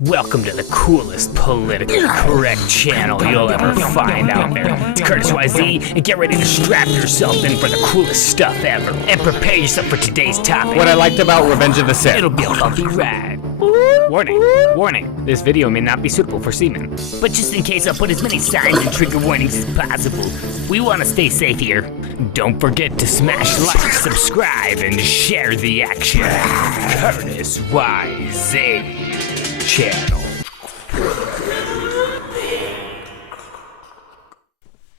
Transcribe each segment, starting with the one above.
Welcome to the coolest politically correct channel you'll ever find out there. It's Curtis YZ, and get ready to strap yourself in for the coolest stuff ever. And prepare yourself for today's topic. What I liked about Revenge of the Sith. It'll be a bumpy ride. Warning, warning, this video may not be suitable for seamen. But just in case, I'll put as many signs and trigger warnings as possible. We want to stay safe here. Don't forget to smash like, subscribe, and share the action. Curtis YZ channel.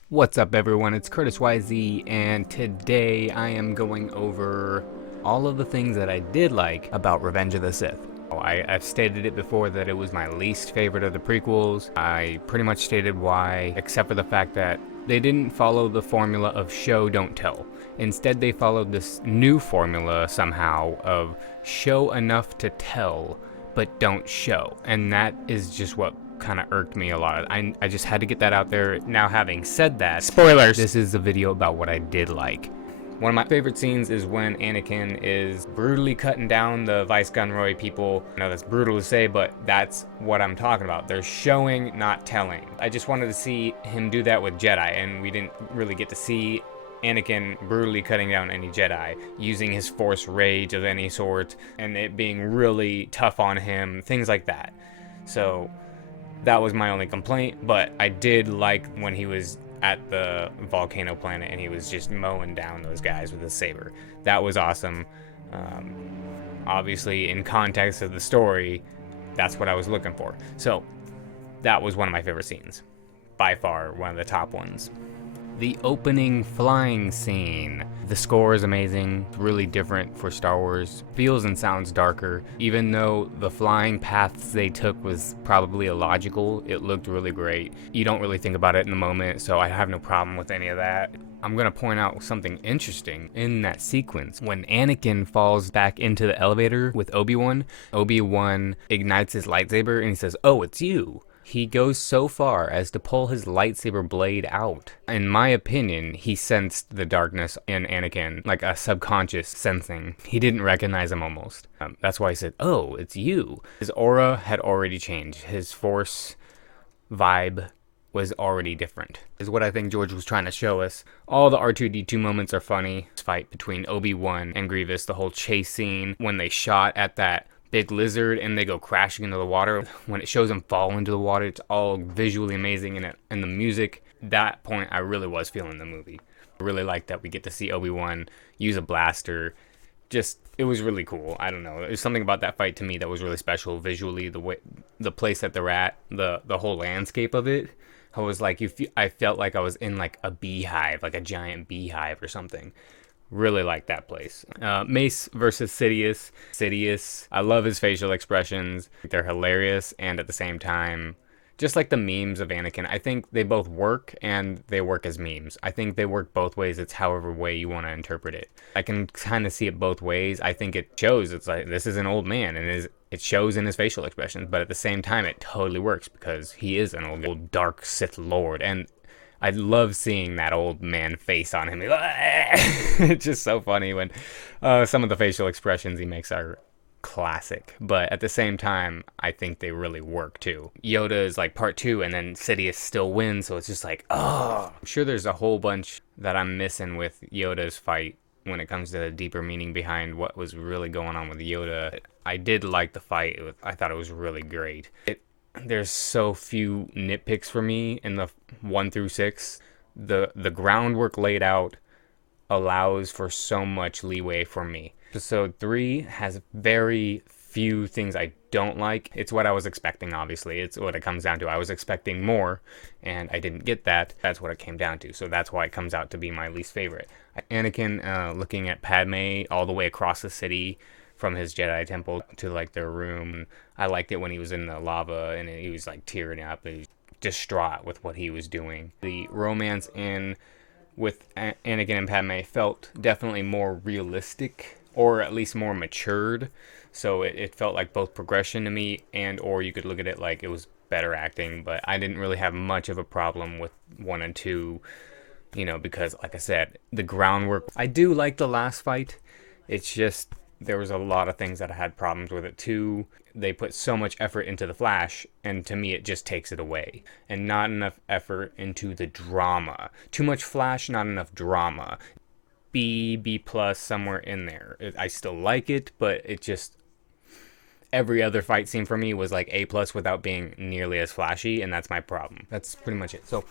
What's up everyone, it's Curtis YZ, and today I am going over all of the things that I did like about Revenge of the Sith. I've stated it before that it was my least favorite of the prequels. I pretty much stated why, except for the fact that they didn't follow the formula of show, don't tell. Instead, they followed this new formula somehow of show enough to tell, but don't show. And that is just what kind of irked me a lot. I just had to get that out there. Now, having said that, spoilers, this is a video about what I did like. One of my favorite scenes is when Anakin is brutally cutting down the Vice Gunroy people. I know that's brutal to say, but that's what I'm talking about. They're showing, not telling. I just wanted to see him do that with Jedi, and we didn't really get to see Anakin brutally cutting down any Jedi, using his Force rage of any sort, and it being really tough on him, things like that. So that was my only complaint, but I did like when he was at the volcano planet and he was just mowing down those guys with his saber. That was awesome. Obviously, in context of the story, that's what I was looking for. So that was one of my favorite scenes. By far, one of the top ones. The opening flying scene. The score is amazing, really different for Star Wars. Feels and sounds darker. Even though the flying paths they took was probably illogical, it looked really great. You don't really think about it in the moment, so I have no problem with any of that. I'm gonna point out something interesting in that sequence. When Anakin falls back into the elevator with ObiWan, ObiWan ignites his lightsaber and he says, "Oh, it's you." He goes so far as to pull his lightsaber blade out. In my opinion, he sensed the darkness in Anakin, like a subconscious sensing. He didn't recognize him almost. That's why he said, "Oh, it's you." His aura had already changed. His Force vibe was already different, is what I think George was trying to show us. All the R2-D2 moments are funny. This fight between Obi-Wan and Grievous, the whole chase scene, when they shot at that big lizard and they go crashing into the water. When it shows them fall into the water, it's all visually amazing, and the music, that point I really was feeling the movie. I really like that we get to see Obi-Wan use a blaster. Just, it was really cool. I don't know, there's something about that fight to me that was really special visually. The way, the place that they're at, the whole landscape of it, I was like, I felt like I was in like a beehive, like a giant beehive or something. Really like that place. Mace versus Sidious. Sidious, I love his facial expressions. They're hilarious, and at the same time, just like the memes of Anakin, I think they both work, and they work as memes. I think they work both ways. It's however way you want to interpret it. I can kind of see it both ways. I think it shows, it's like, this is an old man, and it shows in his facial expressions, but at the same time, it totally works because he is an old dark Sith Lord, and I love seeing that old man face on him. It's just so funny when some of the facial expressions he makes are classic. But at the same time, I think they really work too. Yoda is like part 2, and then Sidious still wins, so it's just like, oh. I'm sure there's a whole bunch that I'm missing with Yoda's fight when it comes to the deeper meaning behind what was really going on with Yoda. I did like the fight. I thought it was really great. There's so few nitpicks for me in the 1 through 6. The groundwork laid out allows for so much leeway for me. Episode 3 has very few things I don't like. It's what I was expecting, obviously. It's what it comes down to. I was expecting more, and I didn't get that. That's what it came down to. So that's why it comes out to be my least favorite. Anakin looking at Padme all the way across the city from his Jedi temple to like their room. I liked it when he was in the lava and he was like tearing up. He was distraught with what he was doing. The romance with Anakin and Padme felt definitely more realistic, or at least more matured. So it felt like both progression to me, and or you could look at it like it was better acting. But I didn't really have much of a problem with 1 and 2, because like I said, the groundwork. I do like the last fight. It's just There was a lot of things that I had problems with it too. They put so much effort into the Flash, and to me it just takes it away. And not enough effort into the drama. Too much Flash, not enough drama. B plus, somewhere in there. I still like it, but it just... Every other fight scene for me was like A plus without being nearly as flashy, and that's my problem. That's pretty much it. So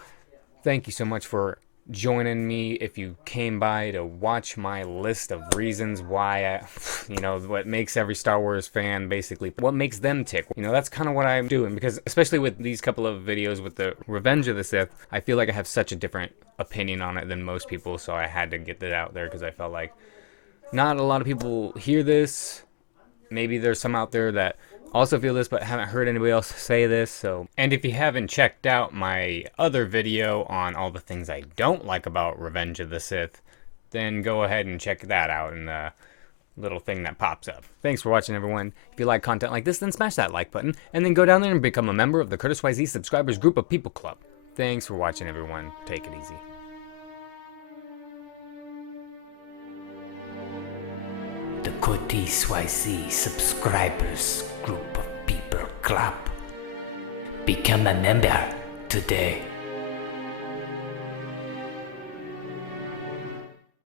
thank you so much for joining me. If you came by to watch my list of reasons why what makes every Star Wars fan, basically what makes them tick, that's kind of what I'm doing, because especially with these couple of videos with the Revenge of the Sith, I feel like I have such a different opinion on it than most people, so I had to get that out there because I felt like not a lot of people hear this. Maybe there's some out there that also feel this but haven't heard anybody else say this. So, and if you haven't checked out my other video on all the things I don't like about Revenge of the Sith, then go ahead and check that out in the little thing that pops up. Thanks for watching, everyone. If you like content like this, then smash that like button, and then go down there and become a member of the Curtis YZ Subscribers Group of People Club. Thanks for watching, everyone. Take it easy. The Curtis YZ Subscribers Group of People Club. Become a member today.